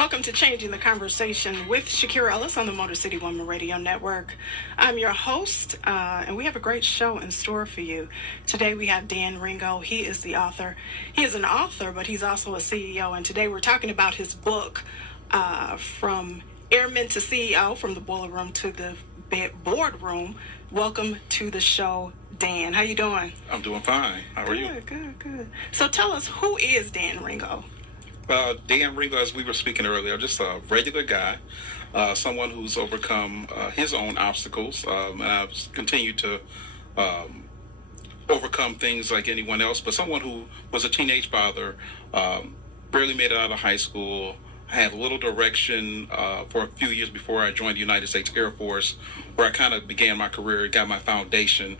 Welcome to Changing the Conversation with Shakira Ellis on the Motor City Woman Radio Network. I'm your host, and we have a great show in store for you. Today we have Dan Ringo. He is the author. He is an author, but he's also a CEO. And today we're talking about his book, From Airman to CEO, From the Boiler Room to the Boardroom. Welcome to the show, Dan. How you doing? I'm doing fine. How are you? Good. So tell us, who is Dan Ringo? Dan Ringo, as we were speaking earlier, just a regular guy, someone who's overcome his own obstacles, and I've continued to overcome things like anyone else, but someone who was a teenage father, barely made it out of high school, had little direction for a few years before I joined the United States Air Force, where I kind of began my career, got my foundation,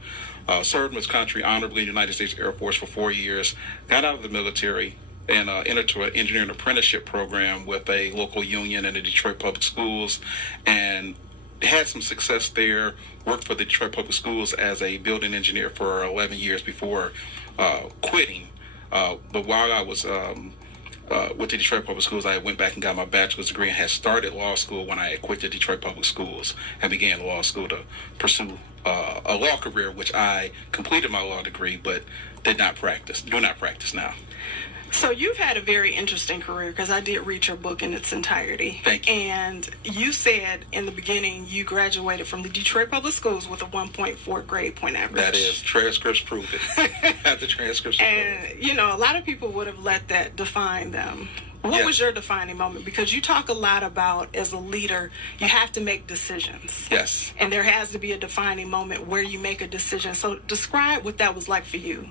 served in this country honorably in the United States Air Force for 4 years, got out of the military, and entered to an engineering apprenticeship program with a local union and the Detroit Public Schools, and had some success there. Worked for the Detroit Public Schools as a building engineer for 11 years before quitting. But while I was with the Detroit Public Schools, I went back and got my bachelor's degree and had started law school when I quit the Detroit Public Schools and began law school to pursue a law career, which I completed my law degree but do not practice now. So you've had a very interesting career, because I did read your book in its entirety. Thank you. And you said in the beginning you graduated from the Detroit Public Schools with a 1.4 grade point average. That is, transcripts prove it. The transcripts prove it. And, a lot of people would have let that define them. What was your defining moment? Because you talk a lot about, as a leader, you have to make decisions. Yes. And there has to be a defining moment where you make a decision. So describe what that was like for you.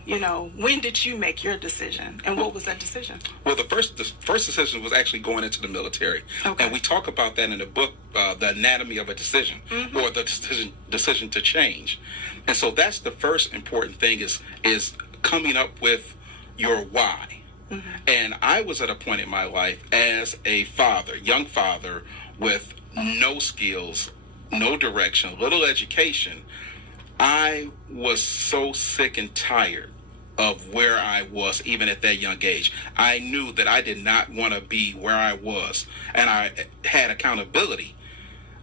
When did you make your decision? And what was that decision? Well, the first decision was actually going into the military. Okay. And we talk about that in the book, The Anatomy of a Decision, or the decision to change. And so that's the first important thing is coming up with your why. Mm-hmm. And I was at a point in my life as a young father with no skills, no direction, little education. I was so sick and tired of where I was, even at that young age. I knew that I did not want to be where I was. And I had accountability,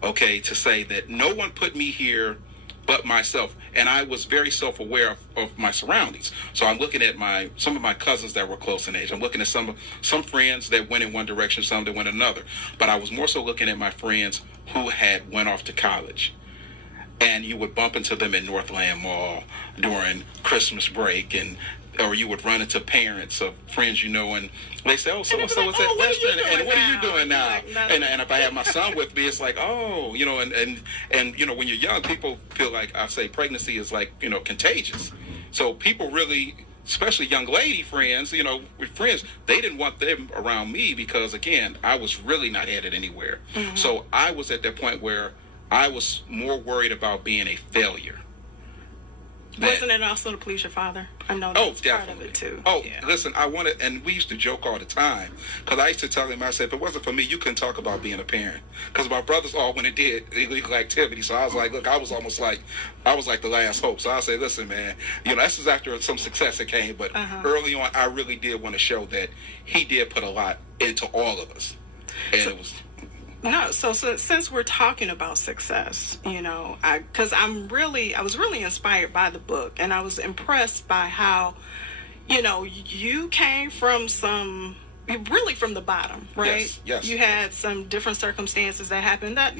to say that no one put me here but myself, and I was very self-aware of my surroundings. So I'm looking at some of my cousins that were close in age. I'm looking at some friends that went in one direction, some that went another. But I was more so looking at my friends who had went off to college. And you would bump into them in Northland Mall during Christmas break, or you would run into parents of friends and they say, "Oh, so-and-so is at Western, and what are you doing now?" And if I have my son with me, it's like, "Oh, and when you're young, people feel like, I say, pregnancy is like, contagious. So people really, especially young lady friends, with friends, they didn't want them around me because, again, I was really not headed anywhere. Mm-hmm. So I was at that point where I was more worried about being a failure. Wasn't it also to please your father? I know that's part of it too. Listen, and we used to joke all the time, because I used to tell him, I said, if it wasn't for me, you couldn't talk about being a parent. Because my brothers all went and did illegal activity. So I was like, look, I was like the last hope. So I said, listen, man, this is after some success that came, but early on, I really did want to show that he did put a lot into all of us. And it was... No, so since we're talking about success, because I was really inspired by the book, and I was impressed by how, you came from really from the bottom, right? Yes. You had some different circumstances that happened that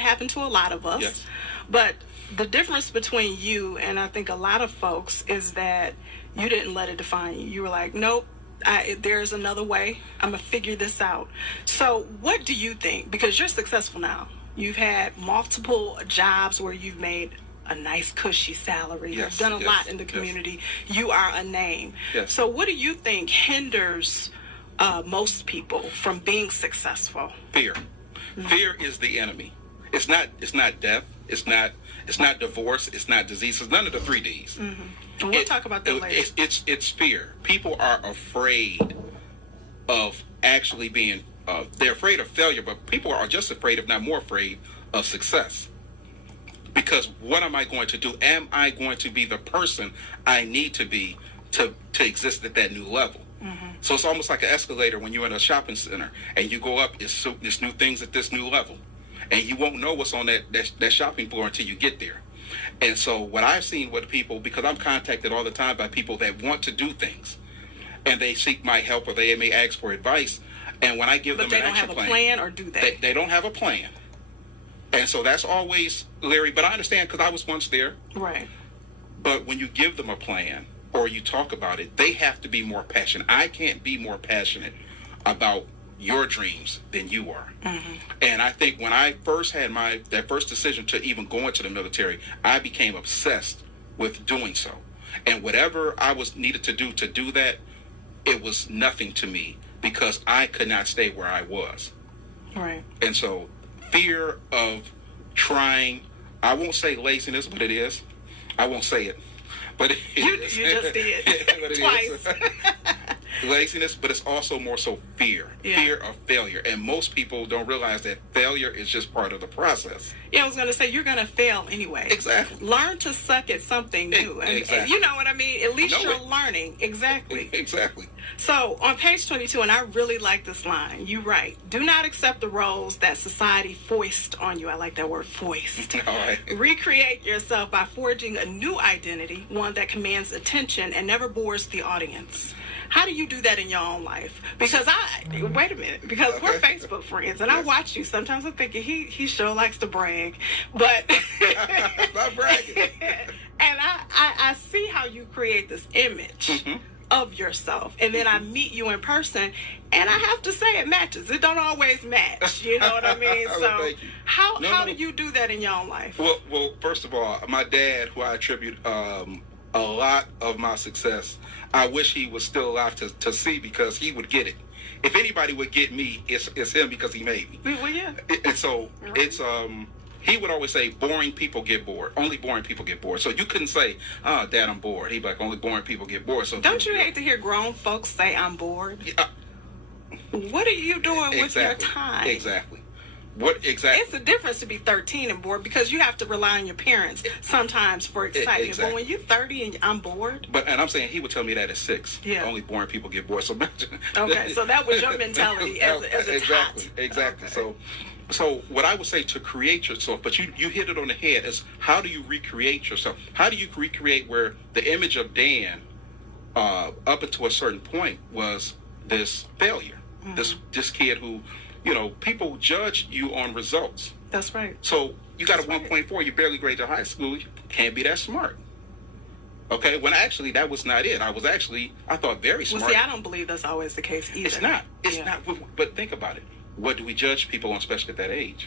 happened to a lot of us. Yes. But the difference between you and I think a lot of folks is that you didn't let it define you. You were like, nope. There's another way. I'm going to figure this out. So what do you think? Because you're successful now. You've had multiple jobs where you've made a nice cushy salary. You've done a lot in the community. You are a name. Yes. So what do you think hinders most people from being successful? Fear. Mm-hmm. Fear is the enemy. It's not death. It's not divorce. It's not disease. It's none of the 3 Ds. Mm-hmm. And we'll talk about that later. It's fear. People are afraid of actually being, they're afraid of failure, but people are just afraid, if not more afraid, of success. Because what am I going to do? Am I going to be the person I need to be to exist at that new level? Mm-hmm. So it's almost like an escalator when you're in a shopping center and you go up, it's new things at this new level. And you won't know what's on that shopping floor until you get there. And so what I've seen with people, because I'm contacted all the time by people that want to do things, and they seek my help or they may ask for advice, and when I give them an action plan. But they don't have a plan, or do they? They don't have a plan. And so that's always, Larry, but I understand because I was once there. Right. But when you give them a plan or you talk about it, they have to be more passionate. I can't be more passionate about your dreams than you are. Mm-hmm. And I think when I first had that first decision to even go into the military, I became obsessed with doing so. And whatever I needed to do that, it was nothing to me because I could not stay where I was. Right. And so fear of trying, I won't say laziness, but it is. I won't say it, but it is. You just did. Twice. Laziness, but it's also more so fear. Yeah. Fear of failure. And most people don't realize that failure is just part of the process. Yeah, I was going to say, you're going to fail anyway. Exactly. Learn to suck at something new. Exactly. And you know what I mean? At least you're learning. Exactly. Exactly. So on page 22, and I really like this line, you write, do not accept the roles that society foist on you. I like that word, foist. All right. Recreate yourself by forging a new identity, one that commands attention and never bores the audience. How do you do that in your own life? Because wait a minute, because we're Facebook friends, and I watch you. Sometimes I'm thinking he sure likes to brag, but not bragging. And I see how you create this image of yourself, and then I meet you in person, and I have to say it matches. It don't always match, you know what I mean? So how do you do that in your own life? Well, first of all, my dad, who I attribute a lot of my success, I wish he was still alive to see, because he would get it. If anybody would get me, it's him, because he made me. Well, yeah. And so it's he would always say, boring people get bored. Only boring people get bored. So you couldn't say, oh, Dad, I'm bored. He'd be like, only boring people get bored. So don't you hate to hear grown folks say, I'm bored? Yeah. What are you doing with your time? Exactly. What exactly? It's a difference to be 13 and bored, because you have to rely on your parents sometimes for excitement. Exactly. But when you're 30 and I'm bored. And I'm saying he would tell me that at 6. Yeah. Only boring people get bored. So imagine. Okay, so that was your mentality as a tot. Exactly. Okay. So what I would say to create yourself, but you hit it on the head, is how do you recreate yourself? How do you recreate where the image of Dan up until a certain point was this failure, this kid who, people judge you on results. That's right. So you got a 1.4, you barely graded high school, you can't be that smart. Okay, when actually that was not it. I thought very smart. Well, see, I don't believe that's always the case either. It's not. But think about it. What do we judge people on, especially at that age?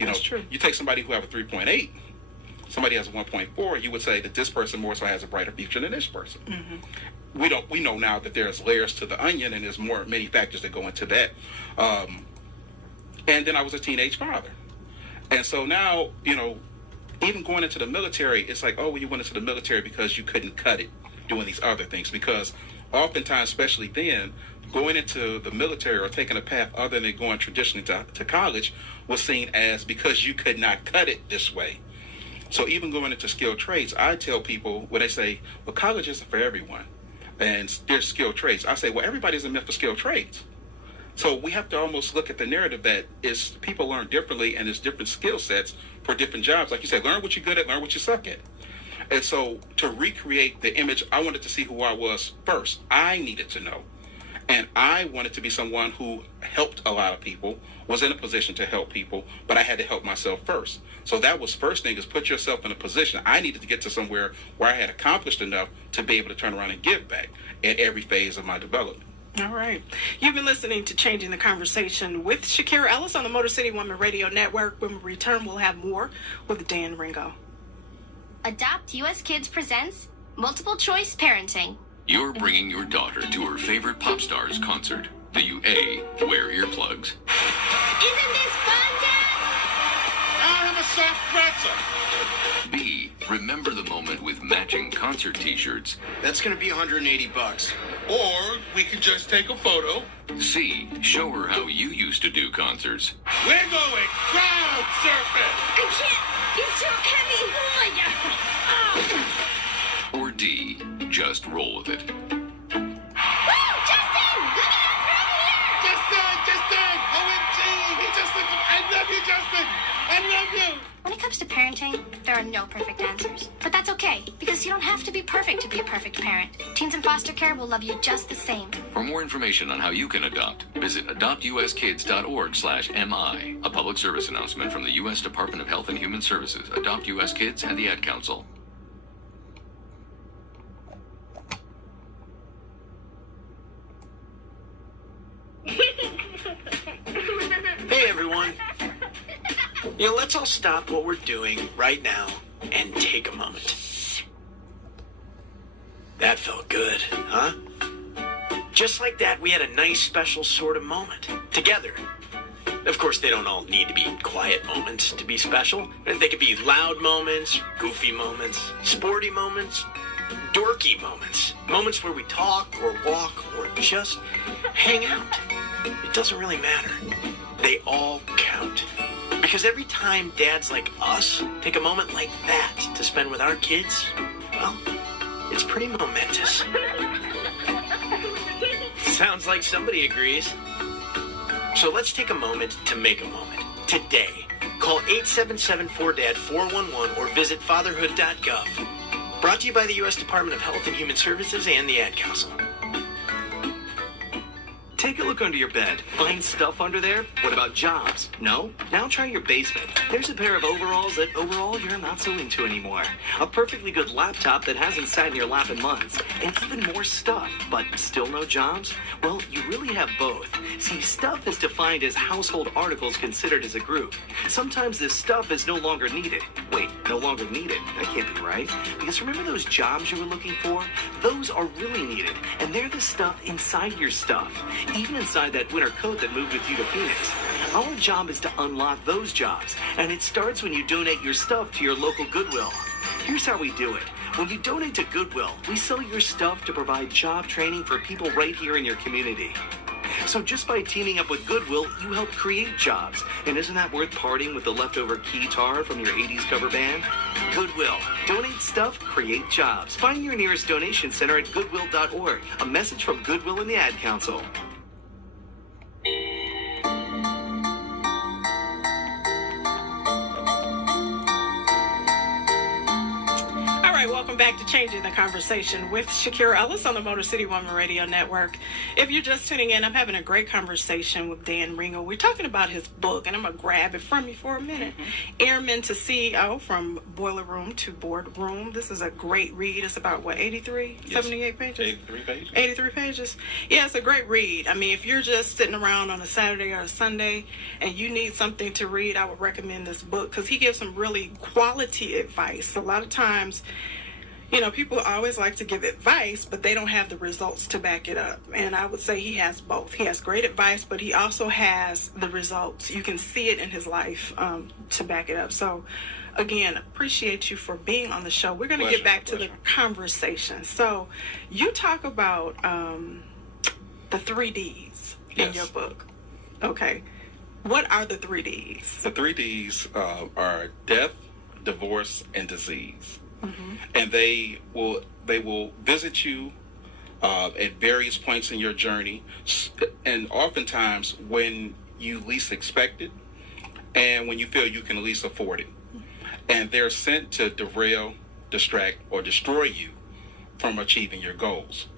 That's true. You take somebody who have a 3.8, somebody has a 1.4, you would say that this person more so has a brighter future than this person. We know now that there's layers to the onion, and there's many factors that go into that. And then I was a teenage father. And so now, even going into the military, it's like, oh, well, you went into the military because you couldn't cut it doing these other things. Because oftentimes, especially then, going into the military or taking a path other than going traditionally to college was seen as because you could not cut it this way. So even going into skilled trades, I tell people when they say, well, college isn't for everyone, and there's skilled trades, I say, well, everybody isn't meant for skilled trades. So we have to almost look at the narrative that is people learn differently, and there's different skill sets for different jobs. Like you said, learn what you're good at, learn what you suck at. And so to recreate the image, I wanted to see who I was first. I needed to know. And I wanted to be someone who helped a lot of people, was in a position to help people, but I had to help myself first. So that was first thing, is put yourself in a position. I needed to get to somewhere where I had accomplished enough to be able to turn around and give back at every phase of my development. All right. You've been listening to Changing the Conversation with Shakira Ellis on the Motor City Woman Radio Network. When we return, we'll have more with Dan Ringo. Adopt US Kids presents Multiple Choice Parenting. You're bringing your daughter to her favorite pop star's concert. Do you A, wear earplugs? Isn't this fun, Dad? I am a soft pretzel. B, remember the moment with matching concert t-shirts? That's going to be $180. Or we can just take a photo. C, show her how you used to do concerts. We're going crowd surfing. I can't. It's too heavy. Oh, my God. Or D, just roll with it. Woo, Justin! parenting, there are no perfect answers. But that's okay, because you don't have to be perfect to be a perfect parent. Teens in foster care will love you just the same. For more information on how you can adopt, visit adoptuskids.org/MI. A public service announcement from the U.S. Department of Health and Human Services, Adopt U.S. Kids, and the Ad Council. Hey everyone. Let's all stop what we're doing right now and take a moment. That felt good, huh? Just like that, we had a nice special sort of moment together. Of course, they don't all need to be quiet moments to be special. They could be loud moments, goofy moments, sporty moments, dorky moments. Moments where we talk or walk or just hang out. It doesn't really matter. They all count. Because every time dads like us take a moment like that to spend with our kids, well, it's pretty momentous. Sounds like somebody agrees. So let's take a moment to make a moment. Today, call 877-4DAD-411 or visit fatherhood.gov. Brought to you by the U.S. Department of Health and Human Services and the Ad Council. Take a look under your bed. Find stuff under there? What about jobs? No? Now try your basement. There's a pair of overalls that overall you're not so into anymore. A perfectly good laptop that hasn't sat in your lap in months. And even more stuff, but still no jobs? Well, you really have both. See, stuff is defined as household articles considered as a group. Sometimes this stuff is no longer needed. Wait, no longer needed? That can't be right. Because remember those jobs you were looking for? Those are really needed. And they're the stuff inside your stuff. Even inside that winter coat that moved with you to Phoenix. Our job is to unlock those jobs, and it starts when you donate your stuff to your local Goodwill. Here's how we do it. When you donate to Goodwill, we sell your stuff to provide job training for people right here in your community. So just by teaming up with Goodwill, you help create jobs. And isn't that worth parting with the leftover keytar from your 80s cover band? Goodwill. Donate stuff, create jobs. Find your nearest donation center at goodwill.org. A message from Goodwill and the Ad Council. Welcome back to Changing the Conversation with Shakira Ellis on the Motor City Woman Radio Network. If you're just tuning in, I'm having a great conversation with Dan Ringo. We're talking about his book, and I'm going to grab it from you for a minute. Airman to CEO, From Boiler Room to Boardroom. This is a great read. It's about, 83? Yes. 78 pages? 83 pages. 83 pages. Yeah, it's a great read. I mean, if you're just sitting around on a Saturday or a Sunday and you need something to read, I would recommend this book because he gives some really quality advice. A lot of times, people always like to give advice, but they don't have the results to back it up. And I would say he has both. He has great advice, but he also has the results. You can see it in his life to back it up. So, again, appreciate you for being on the show. We're going to get back to the conversation. So, you talk about the 3 Ds in your book. Okay. What are the 3 Ds? The 3 Ds are death, divorce, and disease. Mm-hmm. And they will visit you at various points in your journey, and oftentimes when you least expect it and when you feel you can least afford it. And they're sent to derail, distract, or destroy you from achieving your goals.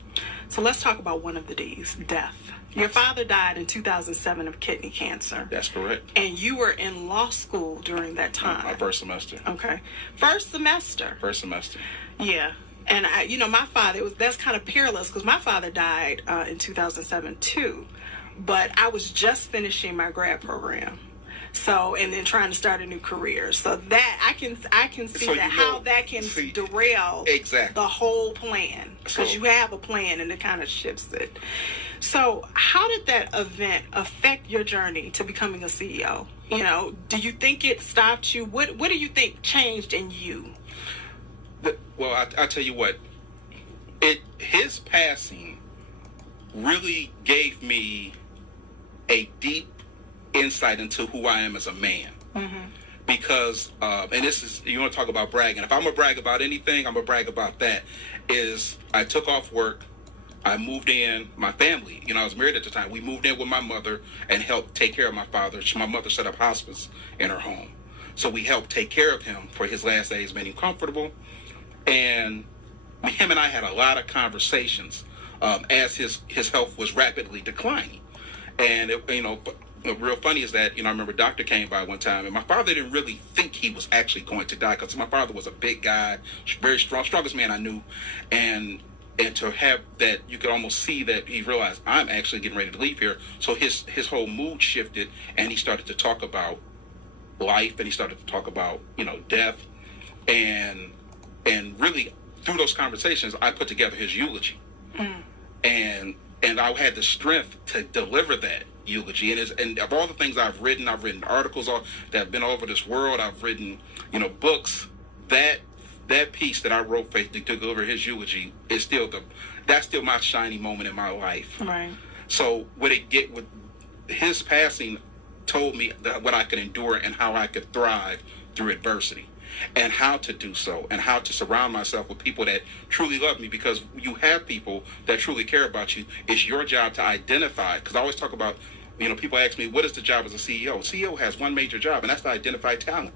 So let's talk about one of the Ds, death. Your father died in 2007 of kidney cancer. That's correct. And you were in law school during that time. My first semester. Okay. First semester. Yeah. And my father, that's kind of peerless because my father died in 2007 too. But I was just finishing my grad program. So, and then trying to start a new career. So that I can see how that can derail the whole plan. Because you have a plan and it kind of shifts it. So how did that event affect your journey to becoming a CEO? Do you think it stopped you? What do you think changed in you? Well, I tell you what, his passing really gave me a deep insight into who I am as a man. Mm-hmm. Because, and this is, you want to talk about bragging. If I'm going to brag about anything, I'm going to brag about that, is I took off work. I moved in, my family, I was married at the time. We moved in with my mother and helped take care of my father. My mother set up hospice in her home. So we helped take care of him for his last days, made him comfortable. And him and I had a lot of conversations as his health was rapidly declining. And, real funny is that, I remember a doctor came by one time, and my father didn't really think he was actually going to die, because my father was a big guy, very strong, strongest man I knew. And to have that, you could almost see that he realized, I'm actually getting ready to leave here. So his whole mood shifted, and he started to talk about life, and he started to talk about, death. And really, through those conversations, I put together his eulogy. And I had the strength to deliver that eulogy. And of all the things I've written articles that have been all over this world. I've written, books. That piece that I wrote to deliver his eulogy is that's still my shining moment in my life. Right. So with his passing, told me what I could endure and how I could thrive through adversity, and how to do so, and how to surround myself with people that truly love me, because you have people that truly care about you. It's your job to identify, because I always talk about, people ask me, what is the job as a CEO? CEO has one major job, and that's to identify talent.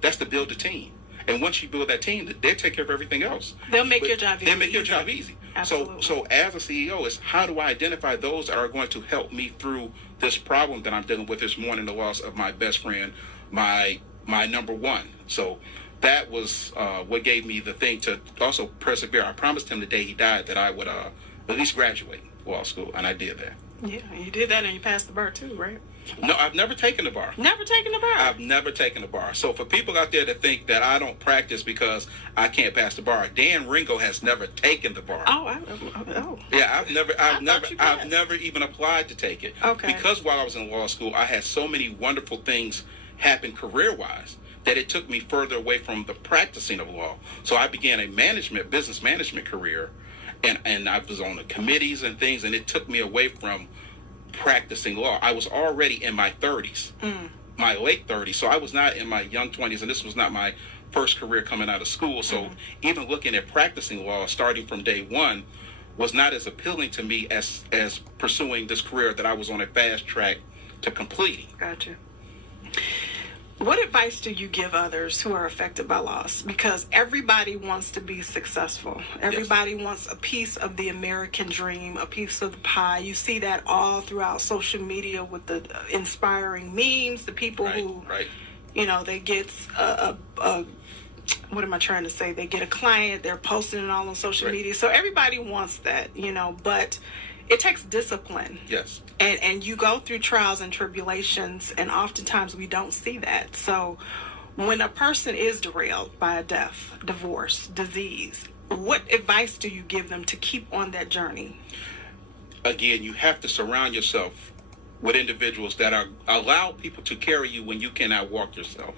That's to build a team. And once you build that team, they take care of everything else. They'll make your job easy. They'll make your job easy. Absolutely. So as a CEO, is how do I identify those that are going to help me through this problem that I'm dealing with this morning, the loss of my best friend, my number one. So that was what gave me the thing to also persevere. I promised him the day he died that I would at least graduate law school, and I did that. Yeah, you did that, and you passed the bar too, right? No, I've never taken the bar. Never taken the bar? I've never taken the bar. So for people out there that think that I don't practice because I can't pass the bar, Dan Ringo has never taken the bar. Oh. Yeah, I've never even applied to take it. Okay. Because while I was in law school, I had so many wonderful things happen career-wise that it took me further away from the practicing of law. So I began a business management career, and I was on the committees and things, and it took me away from practicing law. I was already in my 30s, my late 30s, so I was not in my young 20s, and this was not my first career coming out of school. So even looking at practicing law starting from day one was not as appealing to me as pursuing this career that I was on a fast track to completing. Gotcha. What advice do you give others who are affected by loss? Because everybody wants to be successful. Everybody wants a piece of the American dream, a piece of the pie. You see that all throughout social media with the inspiring memes, the people who, they get what am I trying to say? They get a client, they're posting it all on social media. So everybody wants that, but it takes discipline. Yes. And you go through trials and tribulations, and oftentimes we don't see that. So when a person is derailed by a death, divorce, disease, what advice do you give them to keep on that journey? Again, you have to surround yourself with individuals that allow people to carry you when you cannot walk yourself.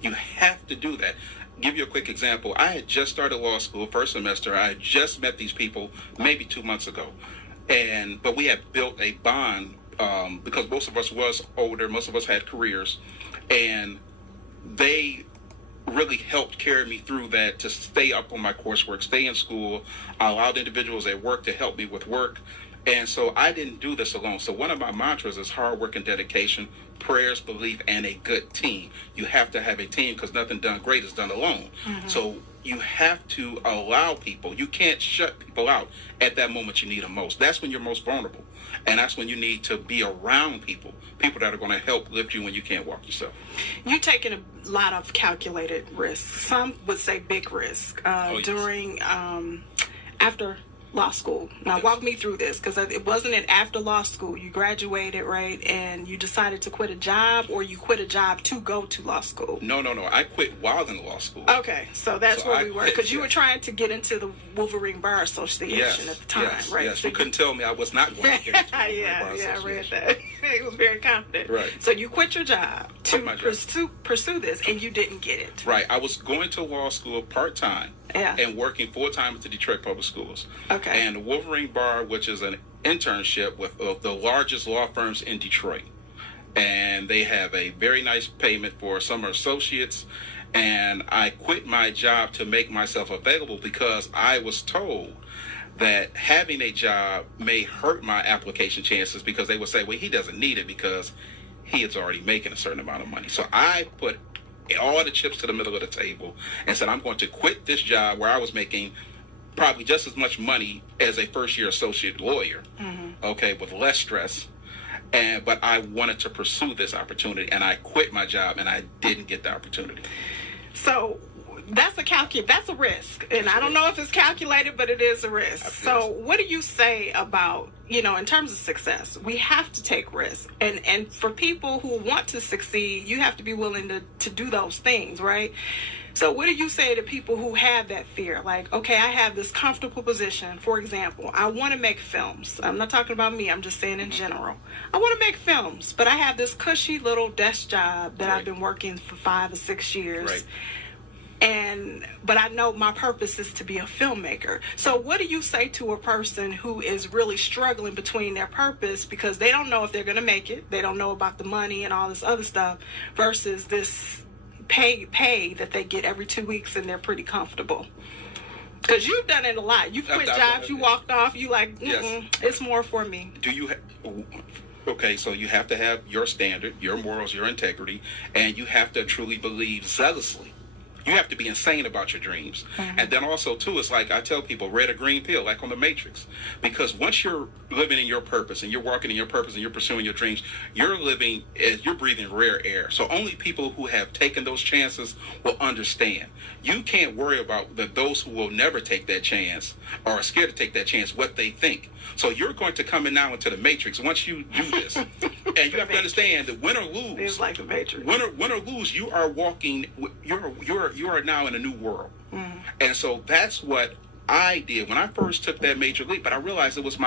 You have to do that. Give you a quick example. I had just started law school, first semester. I had just met these people maybe 2 months ago. But we had built a bond because most of us was older, most of us had careers, and they really helped carry me through that, to stay up on my coursework, stay in school. I allowed individuals at work to help me with work. And so I didn't do this alone. So one of my mantras is hard work and dedication, prayers, belief, and a good team. You have to have a team, because nothing done great is done alone. So you have to allow people. You can't shut people out at that moment you need them most. That's when you're most vulnerable. And that's when you need to be around people that are going to help lift you when you can't walk yourself. You're taking a lot of calculated risks. Some would say big risk during, after law school. Now, walk me through this, because it wasn't after law school. You graduated, right, and you decided to quit a job, or you quit a job to go to law school? No. I quit while in law school. Okay, so that's where we were, because you were trying to get into the Wolverine Bar Association at the time, right? Yes, so you couldn't tell me I was not going to get into the yeah, Bar I read Association. that. He was very confident. Right. So you quit your job to pursue this, and you didn't get it. Right. I was going to law school part-time and working full-time at the Detroit Public Schools. Okay. And the Wolverine Bar, which is an internship with the largest law firms in Detroit. And they have a very nice payment for summer associates. And I quit my job to make myself available, because I was told that having a job may hurt my application chances, because they would say, well, he doesn't need it because he is already making a certain amount of money. So I put all the chips to the middle of the table and said, I'm going to quit this job where I was making probably just as much money as a first-year associate lawyer, okay, with less stress. But I wanted to pursue this opportunity, and I quit my job, and I didn't get the opportunity. So that's a risk, and I don't know if it's calculated, but it is a risk. So what do you say about, in terms of success, we have to take risks, and for people who want to succeed, you have to be willing to do those things, right? So what do you say to people who have that fear? Like, okay, I have this comfortable position. For example, I want to make films. I'm not talking about me. I'm just saying in general. I want to make films, but I have this cushy little desk job that I've been working for 5 or 6 years. Right. But I know my purpose is to be a filmmaker. So what do you say to a person who is really struggling between their purpose because they don't know if they're going to make it, they don't know about the money and all this other stuff, versus this pay that they get every 2 weeks and they're pretty comfortable? Because you've done it a lot. You've quit jobs, you walked off, you like, it's more for me. Okay, so you have to have your standard, your morals, your integrity, and you have to truly believe zealously. You have to be insane about your dreams. And then also, too, it's like I tell people, red or green pill, like on the Matrix. Because once you're living in your purpose and you're walking in your purpose and you're pursuing your dreams, you're breathing rare air. So only people who have taken those chances will understand. You can't worry about those who will never take that chance or are scared to take that chance, what they think. So you're going to come in now into the Matrix once you do this. And you have to understand that win or lose. It's like the Matrix. Win or lose, you are walking, you are now in a new world. And so that's what I did when I first took that major leap. But I realized it was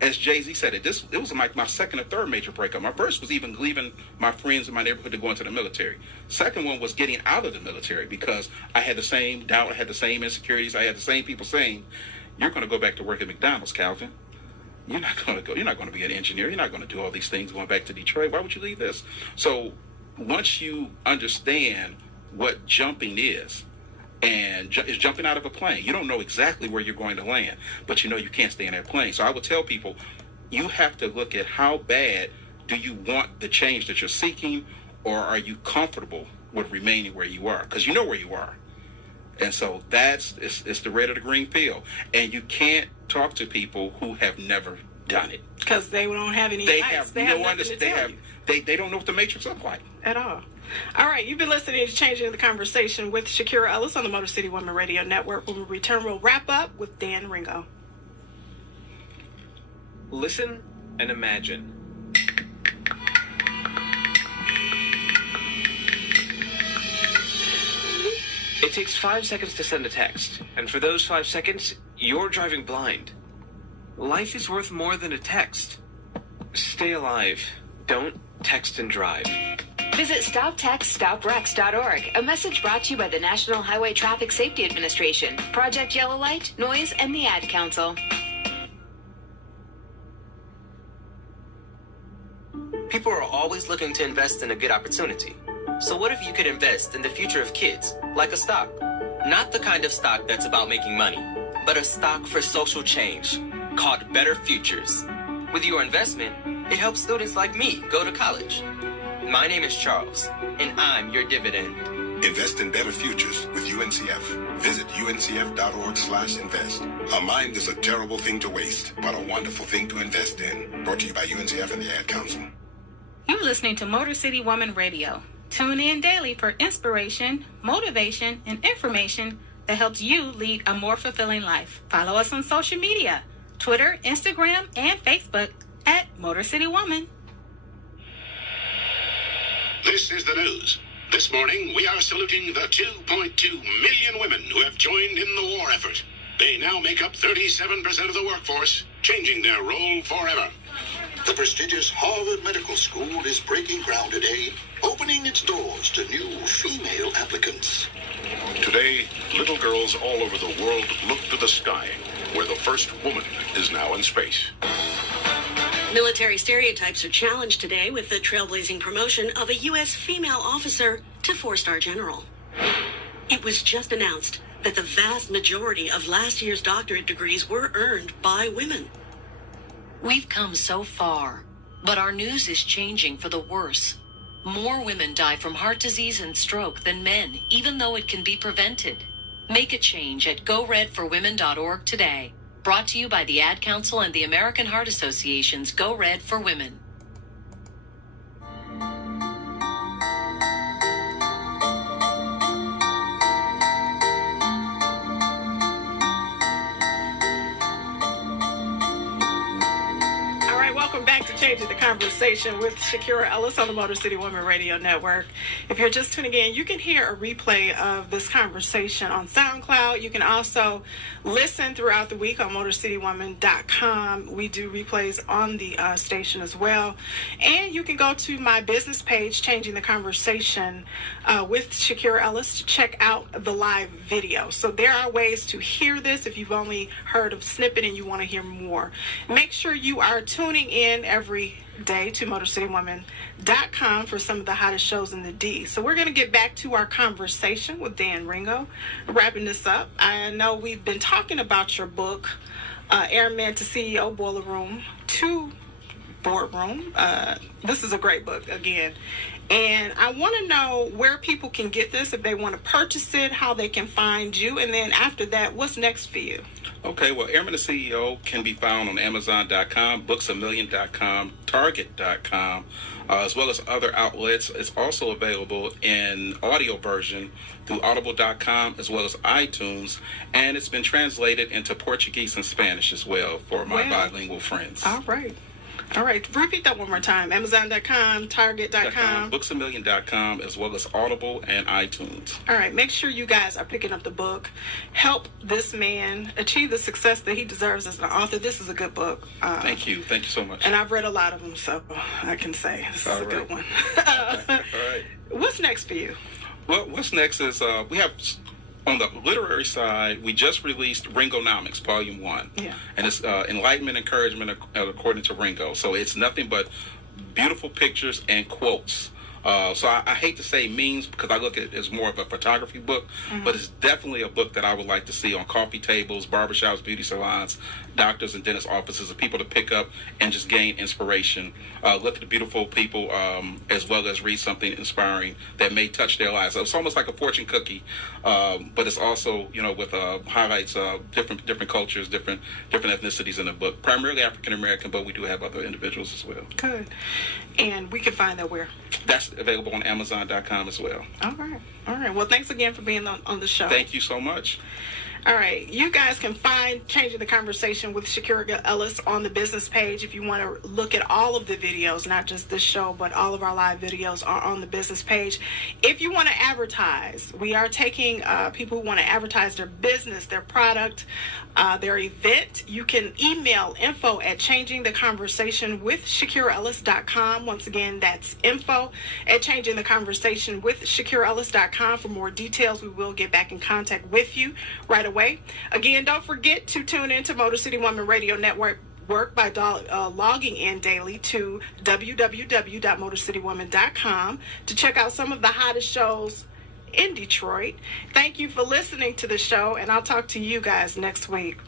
as Jay-Z said it was like my second or third major breakup. My first was even leaving my friends in my neighborhood to go into the military. Second one was getting out of the military because I had the same doubt, I had the same insecurities, I had the same people saying, you're going to go back to work at McDonald's, Calvin. You're not going to be an engineer. You're not going to do all these things going back to Detroit. Why would you leave this? So once you understand what jumping is, and is jumping out of a plane, you don't know exactly where you're going to land, but you know you can't stay in that plane. So I would tell people, you have to look at how bad do you want the change that you're seeking, or are you comfortable with remaining where you are? Because you know where you are. And so it's the red or the green pill. And you can't talk to people who have never done it. Because they don't have any advice. They have nothing to tell you. They don't know what the Matrix looks like. At all. All right, you've been listening to Changing the Conversation with Shakira Ellis on the Motor City Women Radio Network. When we return, we'll wrap up with Dan Ringo. Listen and imagine. It takes 5 seconds to send a text, and for those 5 seconds, you're driving blind. Life is worth more than a text. Stay alive. Don't text and drive. Visit StopTextStopWrecks.org. A message brought to you by the National Highway Traffic Safety Administration, Project Yellow Light, Noise, and the Ad Council. People are always looking to invest in a good opportunity. So what if you could invest in the future of kids, like a stock? Not the kind of stock that's about making money, but a stock for social change, called Better Futures. With your investment, it helps students like me go to college. My name is Charles, and I'm your dividend. Invest in better futures with UNCF. Visit uncf.org/invest. A mind is a terrible thing to waste, but a wonderful thing to invest in. Brought to you by UNCF and the Ad Council. You're listening to Motor City Woman Radio. Tune in daily for inspiration, motivation, and information that helps you lead a more fulfilling life. Follow us on social media, Twitter, Instagram, and Facebook at Motor City Woman. This is the news. This morning, we are saluting the 2.2 million women who have joined in the war effort. They now make up 37% of the workforce, changing their role forever. The prestigious Harvard Medical School is breaking ground today, opening its doors to new female applicants. Today, little girls all over the world look to the sky, where the first woman is now in space. Military stereotypes are challenged today with the trailblazing promotion of a U.S. female officer to 4-star general. It was just announced that the vast majority of last year's doctorate degrees were earned by women. We've come so far, But our news is changing for the worse. More women die from heart disease and stroke than men, even though it can be prevented. Make a change at GoRedForWomen.org today. Brought to you by the Ad Council and the American Heart Association's Go Red for Women. Welcome back to Changing the Conversation with Shakira Ellis on the Motor City Women Radio Network. If you're just tuning in, you can hear a replay of this conversation on SoundCloud. You can also listen throughout the week on MotorCityWoman.com. We do replays on the station as well. And you can go to my business page, Changing the Conversation with Shakira Ellis, to check out the live video. So there are ways to hear this if you've only heard a snippet and you want to hear more. Make sure you are tuning in every day to MotorCityWoman.com for some of the hottest shows in the D. So we're going to get back to our conversation with Dan Ringo. Wrapping this up, I know we've been talking about your book, Airman to CEO, Boiler Room to Boardroom. This is a great book, again. And I want to know where people can get this, if they want to purchase it, how they can find you, and then after that, what's next for you? Okay, well, Airman the CEO can be found on Amazon.com, BooksAMillion.com, Target.com, as well as other outlets. It's also available in audio version through Audible.com as well as iTunes, and it's been translated into Portuguese and Spanish as well for my bilingual friends. All right. All right, repeat that one more time. Amazon.com, Target.com. BooksAMillion.com, as well as Audible and iTunes. All right, make sure you guys are picking up the book. Help this man achieve the success that he deserves as an author. This is a good book. Thank you. Thank you so much. And I've read a lot of them, so I can say this is a good one. All right. What's next for you? Well, what's next is we have... On the literary side, we just released Ringonomics, Volume 1. Yeah. And it's enlightenment, encouragement, according to Ringo. So it's nothing but beautiful pictures and quotes. So I hate to say memes because I look at it as more of a photography book, but it's definitely a book that I would like to see on coffee tables, barbershops, beauty salons, doctors and dentist offices, of people to pick up and just gain inspiration. Look at the beautiful people as well as read something inspiring that may touch their lives. So it's almost like a fortune cookie, but it's also, with highlights of different cultures, different ethnicities in the book. Primarily African American, but we do have other individuals as well. Good. And we can find that where? That's available on Amazon.com as well. All right. Well, thanks again for being on the show. Thank you so much. All right. You guys can find Changing the Conversation with Shakira Ellis on the business page. If you want to look at all of the videos, not just this show, but all of our live videos are on the business page. If you want to advertise, we are taking people who want to advertise their business, their product, their event. You can email info@changingtheconversationwithshakiraellis.com. Once again, that's info@changingtheconversationwithshakiraellis.com. For more details, we will get back in contact with you right away. Again, don't forget to tune into Motor City Woman Radio Network by logging in daily to www.motorcitywoman.com to check out some of the hottest shows in Detroit. Thank you for listening to the show, and I'll talk to you guys next week.